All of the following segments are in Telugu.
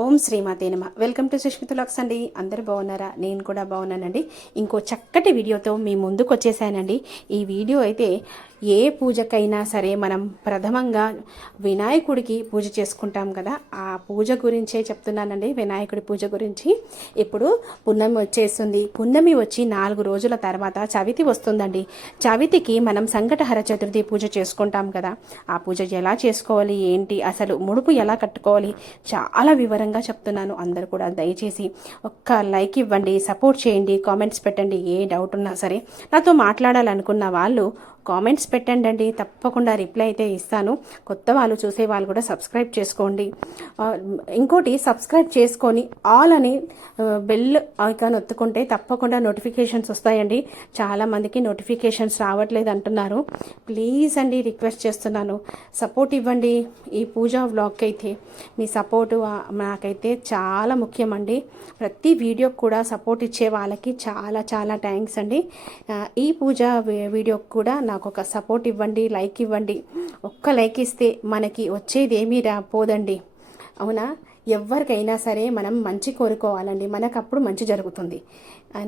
ఓం శ్రీమాతే నమ. వెల్కమ్ టు సుష్మితులాక్స్ అండి. అందరు బాగున్నారా? నేను కూడా బాగున్నానండి. ఇంకో చక్కటి వీడియోతో మీ ముందుకు వచ్చేసానండి. ఈ వీడియో అయితే ఏ పూజకైనా సరే మనం ప్రథమంగా వినాయకుడికి పూజ చేసుకుంటాం కదా ఆ పూజ గురించే చెప్తున్నానండి. వినాయకుడి పూజ గురించి ఇప్పుడు పున్నమి వచ్చేస్తుంది. పున్నమి వచ్చి నాలుగు రోజుల తర్వాత చవితి వస్తుందండి. చవితికి మనం సంకటహర చతుర్థి పూజ చేసుకుంటాం కదా ఆ పూజ ఎలా చేసుకోవాలి? ఏంటి? అసలు ముడుపు ఎలా కట్టుకోవాలి? చాలా వివరంగా చెప్తున్నాను. అందరు కూడా దయచేసి ఒక్క లైక్ ఇవ్వండి సపోర్ట్ చేయండి కామెంట్స్ పెట్టండి. ఏ డౌట్ ఉన్నా సరే నాతో మాట్లాడాలనుకున్న వాళ్ళు కామెంట్స్ పెట్టండి అండి తప్పకుండా రిప్లై అయితే ఇస్తాను. కొత్త వాళ్ళు చూసే వాళ్ళు కూడా సబ్స్క్రైబ్ చేసుకోండి. ఇంకోటి సబ్స్క్రైబ్ చేసుకొని ఆల్ అని బెల్ ఐకాన్ ఒత్తుకుంటే తప్పకుండా నోటిఫికేషన్స్ వస్తాయండి. చాలామందికి నోటిఫికేషన్స్ రావట్లేదు అంటున్నారు. ప్లీజ్ అండి రిక్వెస్ట్ చేస్తున్నాను. సపోర్ట్ ఇవ్వండి ఈ పూజా వ్లాగ్కి అయితే. మీ సపోర్టు నాకైతే చాలా ముఖ్యమండి. ప్రతి వీడియోకి కూడా సపోర్ట్ ఇచ్చే వాళ్ళకి చాలా చాలా థ్యాంక్స్ అండి. ఈ పూజ వీడియోకి కూడా నా నాకు ఒక సపోర్ట్ ఇవ్వండి లైక్ ఇవ్వండి. ఒక్క లైక్ ఇస్తే మనకి వచ్చేది ఏమీ రాపోదండి అవునా? ఎవరికైనా సరే మనం మంచి కోరుకోవాలండి. మనకు అప్పుడు మంచి జరుగుతుంది.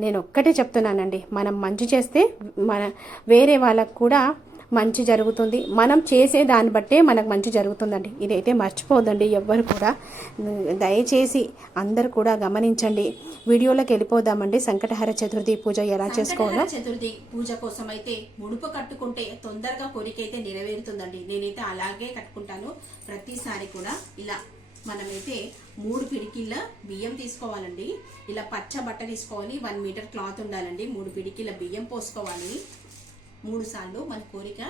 నేను ఒక్కటే చెప్తున్నానండి. మనం మంచి చేస్తే మన వేరే వాళ్ళకు కూడా మంచి జరుగుతుంది. మనం చేసే దాన్ని బట్టే మనకు మంచి జరుగుతుందండి. ఇదైతే మర్చిపోదండి ఎవ్వరు కూడా దయచేసి అందరు కూడా గమనించండి. వీడియోలోకి వెళ్ళిపోదామండి. సంకటహర చతుర్థి పూజ ఎలా చేసుకోవాలో. చతుర్థి పూజ కోసం అయితే ముడుపు కట్టుకుంటే తొందరగా కోరిక అయితే నెరవేరుతుందండి. నేనైతే అలాగే కట్టుకుంటాను. ప్రతిసారి కూడా ఇలా మనమైతే మూడు పిడికిళ్ళ బియ్యం తీసుకోవాలండి. ఇలా పచ్చ బట్ట తీసుకోవాలి. వన్ మీటర్ క్లాత్ ఉండాలండి. మూడు పిడికిళ్ళ బియ్యం పోసుకోవాలి. మూడు సార్లు మన కోరిక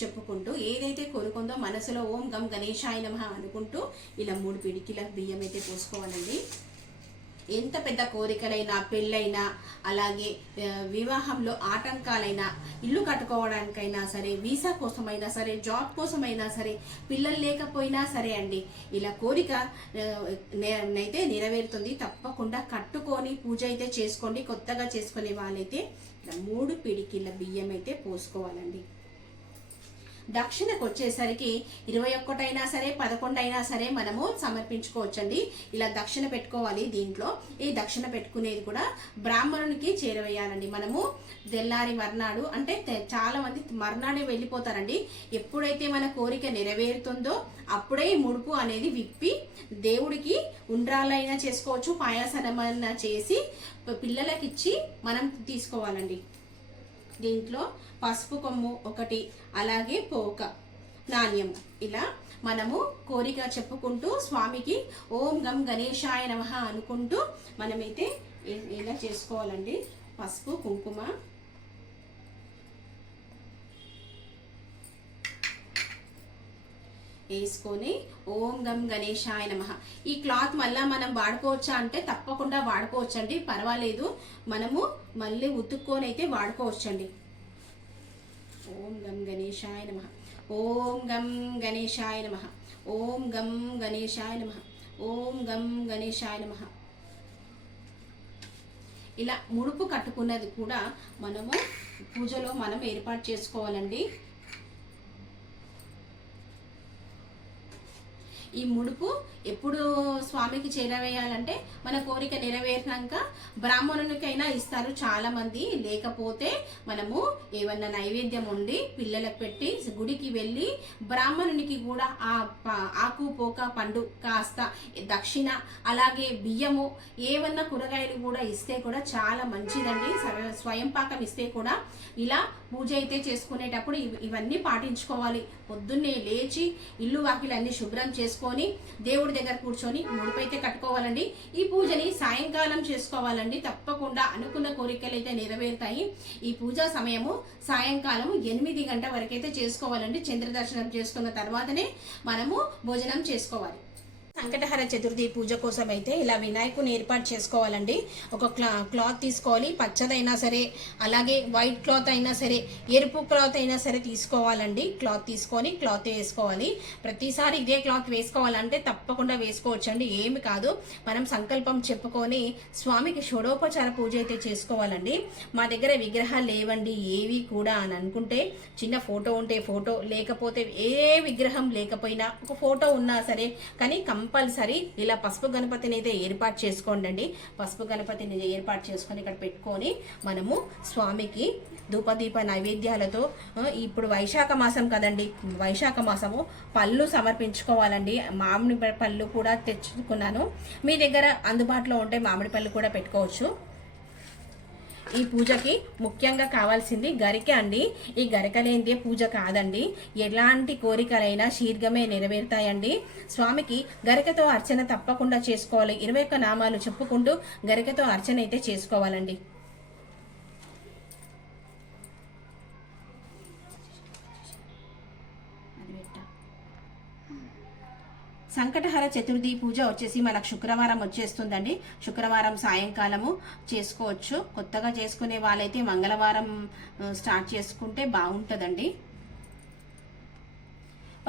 చెప్పుకుంటూ ఏదైతే కోరుకుందో మనసులో ఓం గం గణేశాయ నమ అనుకుంటూ ఇలా మూడు పిడికిల బియ్యం అయితే పోసుకోవాలండి. ఎంత పెద్ద కోరికలైనా పెళ్ళైనా అలాగే వివాహంలో ఆటంకాలైనా ఇల్లు కట్టుకోవడానికైనా సరే వీసా కోసమైనా సరే జాబ్ కోసమైనా సరే పిల్లలు లేకపోయినా సరే అండి ఇలా కోరిక నే- అయితే నెరవేరుతుంది. తప్పకుండా కట్టుకొని పూజ అయితే చేసుకోండి. కొత్తగా చేసుకునే వాళ్ళైతే మూడు పిడికిళ్ళ బియ్యం అయితే పోసుకోవాలండి. దక్షిణకు వచ్చేసరికి ఇరవై ఒక్కటైనా సరే పదకొండు అయినా సరే మనము సమర్పించుకోవచ్చండి. ఇలా దక్షిణ పెట్టుకోవాలి దీంట్లో. ఈ దక్షిణ పెట్టుకునేది కూడా బ్రాహ్మణునికి చేరవేయాలండి. మనము తెల్లారి మర్నాడు అంటే చాలా మంది మర్నాడే వెళ్ళిపోతారండి. ఎప్పుడైతే మన కోరిక నెరవేరుతుందో అప్పుడే ఈ ముడుపు అనేది విప్పి దేవుడికి ఉండ్రాలైనా చేసుకోవచ్చు పాయాసనమైనా చేసి పిల్లలకిచ్చి మనం తీసుకోవాలండి. దీంట్లో పసుపు కొమ్ము ఒకటి అలాగే పోక నాణ్యం ఇలా మనము కోరిక చెప్పుకుంటూ స్వామికి ఓం గం గణేశాయ నమః అనుకుంటూ మనమైతే ఎలా ఇలా చేసుకోవాలండి? పసుపు కుంకుమ వేసుకొని ఓం గం గణేశాయ నమః. ఈ క్లాత్ మళ్ళీ మనం వాడుకోవచ్చా అంటే తప్పకుండా వాడుకోవచ్చండి. పర్వాలేదు. మనము మళ్ళీ ఉతుక్కొని అయితే వాడుకోవచ్చండి. ఓం గం గణేశాయ నమ. ఓం గం గణేశాయ నమ. ఓం గం గణేశాయ నమ. ఓం గం గణేశాయ నమ. ఇలా ముడుపు కట్టుకున్నది కూడా మనము పూజలో మనం ఏర్పాటు చేసుకోవాలండి. ఈ ముడుపు ఎప్పుడు స్వామికి చేరవేయాలంటే మన కోరిక నెరవేరినాక బ్రాహ్మణునికైనా ఇస్తారు చాలా మంది లేకపోతే మనము ఏమన్నా నైవేద్యం ఉండి పిల్లలకు పెట్టి గుడికి వెళ్ళి బ్రాహ్మణునికి కూడా ఆ ఆకు పోక పండు కాస్త దక్షిణ అలాగే బియ్యము ఏమన్నా కూరగాయలు కూడా ఇస్తే కూడా చాలా మంచిదండి. స- స్వయం పాకం ఇస్తే కూడా ఇలా పూజ అయితే చేసుకునేటప్పుడు ఇవన్నీ పాటించుకోవాలి. పొద్దున్నే లేచి ఇల్లు వాకిలు అన్ని శుభ్రం చేసుకొని దేవుడి దగ్గర కూర్చొని ముడిపైతే కట్టుకోవాలండి. ఈ పూజని సాయంకాలం చేసుకోవాలండి. తప్పకుండా అనుకున్న కోరికలు అయితే నెరవేరుతాయి. ఈ పూజా సమయము సాయంకాలం ఎనిమిది గంట వరకైతే చేసుకోవాలండి. చంద్ర దర్శనం చేసుకున్న తర్వాతనే మనము భోజనం చేసుకోవాలి. సంకటహర చతుర్థి పూజ కోసం అయితే ఇలా వినాయకుని ఏర్పాటు చేసుకోవాలండి. ఒక క్లా క్లాత్ తీసుకోవాలి పచ్చదైనా సరే అలాగే వైట్ క్లాత్ అయినా సరే ఎరుపు క్లాత్ అయినా సరే తీసుకోవాలండి. క్లాత్ తీసుకొని క్లాత్ వేసుకోవాలి. ప్రతిసారి ఇదే క్లాత్ వేసుకోవాలంటే తప్పకుండా వేసుకోవచ్చండి. ఏమి కాదు మనం సంకల్పం చెప్పుకొని స్వామికి షోడోపచార పూజ అయితే చేసుకోవాలండి. మా దగ్గర విగ్రహాలు లేవండి ఏవి కూడా అని అనుకుంటే చిన్న ఫోటో ఉంటే ఫోటో లేకపోతే ఏ విగ్రహం లేకపోయినా ఒక ఫోటో ఉన్నా సరే కానీ కంపల్సరీ కంపల్సరీ ఇలా పసుపు గణపతిని అయితే ఏర్పాటు చేసుకోండి పసుపు గణపతిని ఏర్పాటు చేసుకొని ఇక్కడ పెట్టుకొని మనము స్వామికి ధూపదీప నైవేద్యాలతో ఇప్పుడు వైశాఖ మాసం కదండి. వైశాఖ మాసము పళ్ళు సమర్పించుకోవాలండి. మామిడి పళ్ళు కూడా తెచ్చుకున్నాను. మీ దగ్గర అందుబాటులో ఉంటే మామిడి పళ్ళు కూడా పెట్టుకోవచ్చు. ఈ పూజకి ముఖ్యంగా కావాల్సింది గరిక అండి. ఈ గరిక లేనిదే పూజ కాదండి. ఎలాంటి కోరికలైనా శీఘ్రమే నెరవేరుతాయండి. స్వామికి గరికతో అర్చన తప్పకుండా చేసుకోవాలి. ఇరవై ఒక్క నామాలు చెప్పుకుంటూ గరికతో అర్చన అయితే చేసుకోవాలండి. సంకటహర చతుర్థి పూజ వచ్చేసి మనకు శుక్రవారం వచ్చేస్తుందండి. శుక్రవారం సాయంకాలము చేసుకోవచ్చు. కొత్తగా చేసుకునే వాళ్ళైతే మంగళవారం స్టార్ట్ చేసుకుంటే బాగుంటుందండి.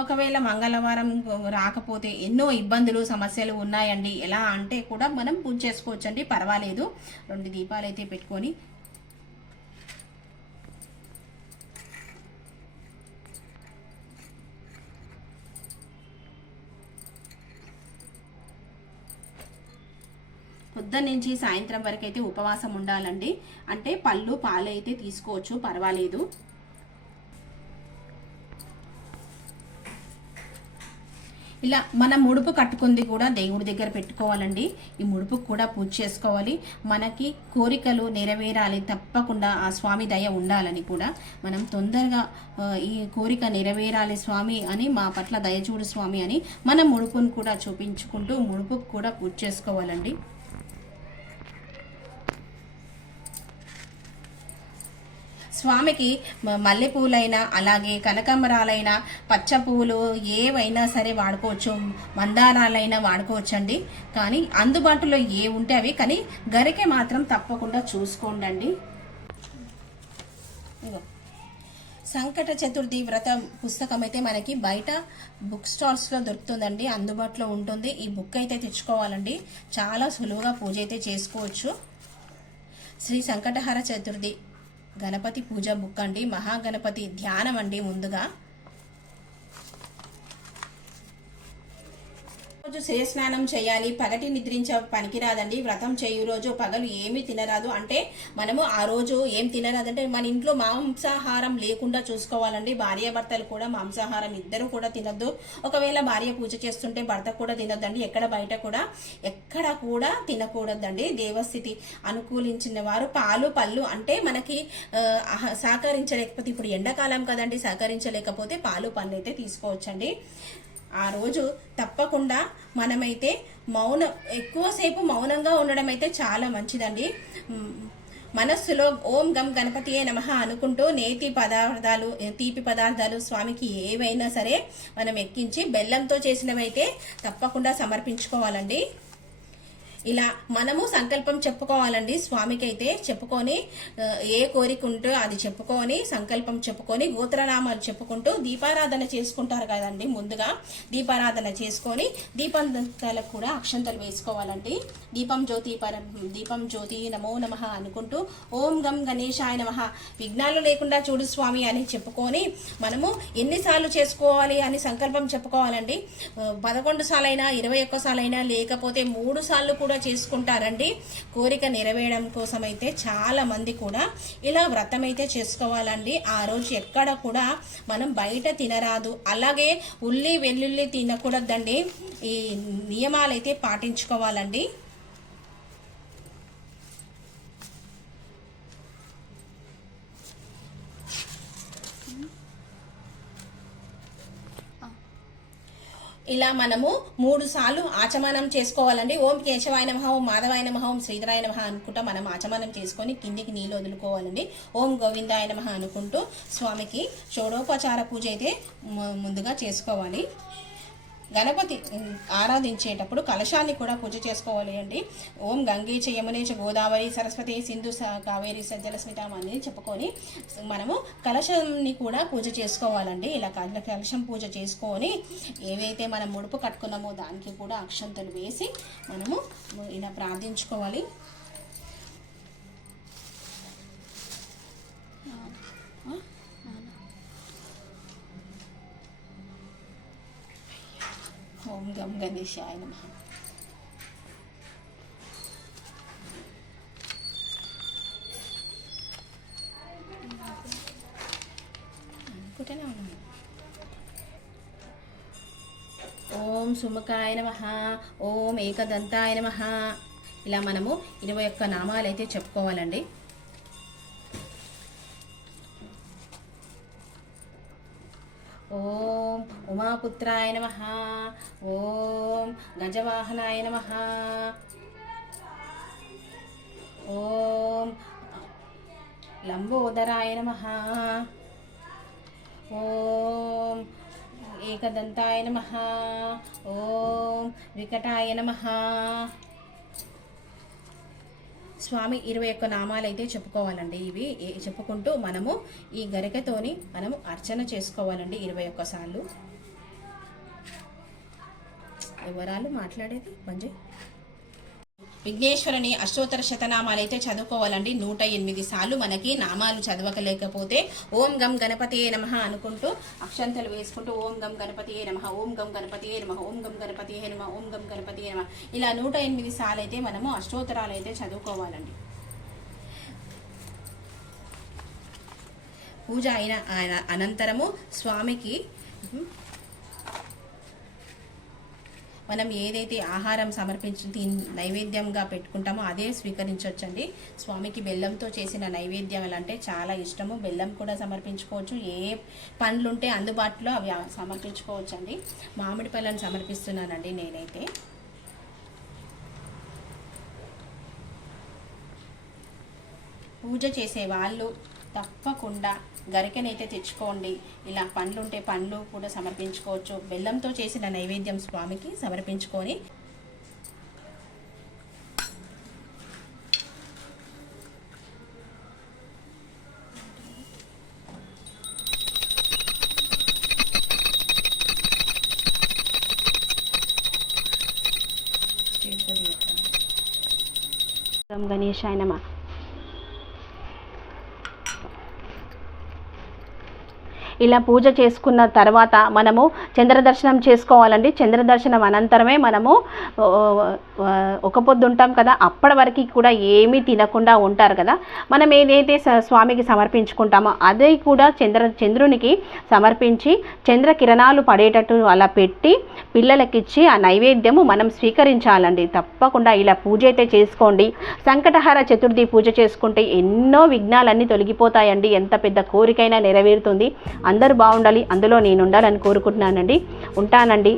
ఒకవేళ మంగళవారం రాకపోతే ఎన్నో ఇబ్బందులు సమస్యలు ఉన్నాయండి. ఎలా అంటే కూడా మనం పూజ చేసుకోవచ్చండి. పర్వాలేదు. రెండు దీపాలు అయితే పెట్టుకొని పొద్దున్న నుంచి సాయంత్రం వరకు అయితే ఉపవాసం ఉండాలండి. అంటే పళ్ళు పాలు అయితే తీసుకోవచ్చు పర్వాలేదు. ఇలా మన ముడుపు కట్టుకుంది కూడా దేవుడి దగ్గర పెట్టుకోవాలండి. ఈ ముడుపుకు కూడా పూజ చేసుకోవాలి. మనకి కోరికలు నెరవేరాలి తప్పకుండా ఆ స్వామి దయ ఉండాలని కూడా. మనం తొందరగా ఈ కోరిక నెరవేరాలి స్వామి అని మా పట్ల దయచూడు స్వామి అని మన ముడుపును కూడా చూపించుకుంటూ ముడుపుకు కూడా పూజ చేసుకోవాలండి. స్వామికి మల్లెపూలైనా అలాగే కనకాంబరాలైనా పచ్చ పువ్వులు ఏవైనా సరే వాడుకోవచ్చు. మందారాలైనా వాడుకోవచ్చండి. కానీ అందుబాటులో ఏ ఉంటే అవి కానీ గరికె మాత్రం తప్పకుండా చూసుకోండి ఇగో. సంకట చతుర్థి వ్రత పుస్తకం అయితే మనకి బయట బుక్ స్టాల్స్లో దొరుకుతుందండి. అందుబాటులో ఉంటుంది. ఈ బుక్ అయితే తెచ్చుకోవాలండి. చాలా సులువుగా పూజ అయితే చేసుకోవచ్చు. శ్రీ సంకటహర చతుర్థి. గణపతి పూజ బుక్ అండి మహాగణపతి ధ్యానం అండి ముందుగా. రోజు స్నానం చేయాలి పగటి నిద్రించ పనికిరాదండి. వ్రతం చేయు రోజు పగలు ఏమీ తినరాదు. అంటే మనము ఆ రోజు ఏం తినరాదంటే మన ఇంట్లో మాంసాహారం లేకుండా చూసుకోవాలండి. భార్య భర్తలు కూడా మాంసాహారం ఇద్దరు కూడా తినద్దు. ఒకవేళ భార్య పూజ చేస్తుంటే భర్త కూడా తినొద్దండి. ఎక్కడ బయట కూడా ఎక్కడ కూడా తినకూడదండి. దేవస్థితి అనుకూలించిన వారు పాలు పళ్ళు అంటే మనకి సహకరించలేకపోతే ఇప్పుడు ఎండాకాలం కదండి. సహకరించలేకపోతే పాలు పళ్ళు అయితే తీసుకోవచ్చండి. ఆ రోజు తప్పకుండా మనమైతే మౌనం ఎక్కువసేపు మౌనంగా ఉండడం అయితే చాలా మంచిదండి. మనస్సులో ఓం గం గణపతియే నమః అనుకుంటూ నేతి పదార్థాలు తీపి పదార్థాలు స్వామికి ఏవైనా సరే మనం ఎక్కించి బెల్లంతో చేసినవైతే తప్పకుండా సమర్పించుకోవాలండి. ఇలా మనము సంకల్పం చెప్పుకోవాలండి. స్వామికి అయితే చెప్పుకొని ఏ కోరిక ఉంటే అది చెప్పుకొని సంకల్పం చెప్పుకొని గోత్రనామాలు చెప్పుకుంటూ దీపారాధన చేసుకుంటారు కదండి. ముందుగా దీపారాధన చేసుకొని దీపంతలకు కూడా అక్షంతలు వేసుకోవాలండి. దీపం జ్యోతి పర దీపం జ్యోతి నమో నమః అనుకుంటూ ఓం గం గణేశాయ నమ. విఘ్నాలు లేకుండా చూడు స్వామి అని చెప్పుకొని మనము ఎన్నిసార్లు చేసుకోవాలి అని సంకల్పం చెప్పుకోవాలండి. పదకొండు సార్లైనా ఇరవై ఒక్క సార్లైనా లేకపోతే మూడు సార్లు కూడా కూడా చేసుకుంటారండి. కోరిక నెరవేయడం కోసం అయితే చాలా మంది కూడా ఇలా వ్రతం అయితే చేసుకోవాలండి. ఆ రోజు ఎక్కడ కూడా మనం బయట తినరాదు. అలాగే ఉల్లి వెల్లుల్లి తినకూడదండి. ఈ నియమాలు అయితే పాటించుకోవాలండి. ఇలా మనము మూడు సార్లు ఆచమనం చేసుకోవాలండి. ఓం కేశవాయ నమః ఓం మాధవాయ నమః ఓం శ్రీధరాయ నమః అనుకుంటా మనం ఆచమనం చేసుకొని కిందికి నీళ్ళు వదులుకోవాలండి. ఓం గోవిందాయ నమః అనుకుంటూ స్వామికి షోడోపచార పూజ అయితే ముందుగా చేసుకోవాలి. గణపతి ఆరాధించేటప్పుడు కలశాన్ని కూడా పూజ చేసుకోవాలి అండి. ఓం గంగే చ చ గోదావరి సరస్వతి సింధు స కావేరి సజ్జల అనేది అని చెప్పుకొని మనము కలశంని కూడా పూజ చేసుకోవాలండి. ఇలా కలశం పూజ చేసుకొని ఏవైతే మనం ముడుపు కట్టుకున్నామో దానికి కూడా అక్షంతలు వేసి మనము ఇలా ప్రార్థించుకోవాలి. ఓం గం గణేశాయ నమ అనుకుంటూనే ఉన్నాను ఓం సుముఖాయ నమ ఓం ఏకదంతాయ నమ ఇలా మనము ఇరవై ఒక్క నామాలు అయితే చెప్పుకోవాలండి ఓ ఉమాపుత్రాయ నమ. ఓం గజవాహనాయ నమ. ఓం లంబోదరాయ నమ. ఓం ఏకదంతాయ నమ. ఓం వికటాయ నమ. స్వామి ఇరవై ఒక్క నామాలు అయితే చెప్పుకోవాలండి ఇవి. ఏ- చెప్పుకుంటూ మనము ఈ గరికతోని మనము అర్చన చేసుకోవాలండి ఇరవై ఒక్కసార్లు. సార్లు వివరాలు మాట్లాడేది మంచి విఘ్నేశ్వరుని అష్టోత్తర శతనామాలు అయితే చదువుకోవాలండి. నూట ఎనిమిది సార్లు మనకి నామాలు చదవకలేకపోతే ఓం గం గణపతియే నమ అనుకుంటూ అక్షంతలు వేసుకుంటూ ఓం గం గణపతియే నమ ఓం గం గణపతియే నమ ఓం గం గణపతియే నమ ఓం గం గణపతియే నమ. ఇలా నూట ఎనిమిది సార్లు అయితే మనము అష్టోత్తరాలు అయితే చదువుకోవాలండి. పూజ అయిన ఆయన అనంతరము స్వామికి మనం ఏదైతే ఆహారం సమర్పించి నైవేద్యంగా పెట్టుకుంటామో అదే స్వీకరించవచ్చండి స్వామికి బెల్లంతో చేసిన నైవేద్యం అంటే చాలా ఇష్టము. బెల్లం కూడా సమర్పించుకోవచ్చు. ఏ పండ్లు ఉంటే అందుబాటులో అవి సమర్పించుకోవచ్చు అండి మామిడి పళ్ళను సమర్పిస్తున్నానండి నేనైతే. పూజ చేసే వాళ్ళు తప్పకుండా గరికనైతే తెచ్చుకోండి. ఇలా పండ్లు ఉంటే పండ్లు కూడా సమర్పించుకోవచ్చు. బెల్లంతో చేసిన నైవేద్యం స్వామికి సమర్పించుకొని ఓం గణేశాయ నమ. ఇలా పూజ చేసుకున్న తర్వాత మనము చంద్రదర్శనం చేసుకోవాలండి. చంద్రదర్శనం అనంతరమే మనము ఒక పొద్దు ఉంటాం కదా అప్పటి వరకు కూడా ఏమీ తినకుండా ఉంటారు కదా. మనం ఏదైతే స- స్వామికి సమర్పించుకుంటామో అదే కూడా చంద్ర చంద్రునికి సమర్పించి చంద్ర కిరణాలు పడేటట్టు అలా పెట్టి పిల్లలకిచ్చి ఆ నైవేద్యము మనం స్వీకరించాలండి. తప్పకుండా ఇలా పూజ అయితే చేసుకోండి. సంకటహార చతుర్థి పూజ చేసుకుంటే ఎన్నో విఘ్నాలన్నీ తొలగిపోతాయండి. ఎంత పెద్ద కోరికైనా నెరవేరుతుంది. అందరూ బాగుండాలి అందులో నేను ఉండాలని కోరుకుంటున్నానండి. ఉంటానండి.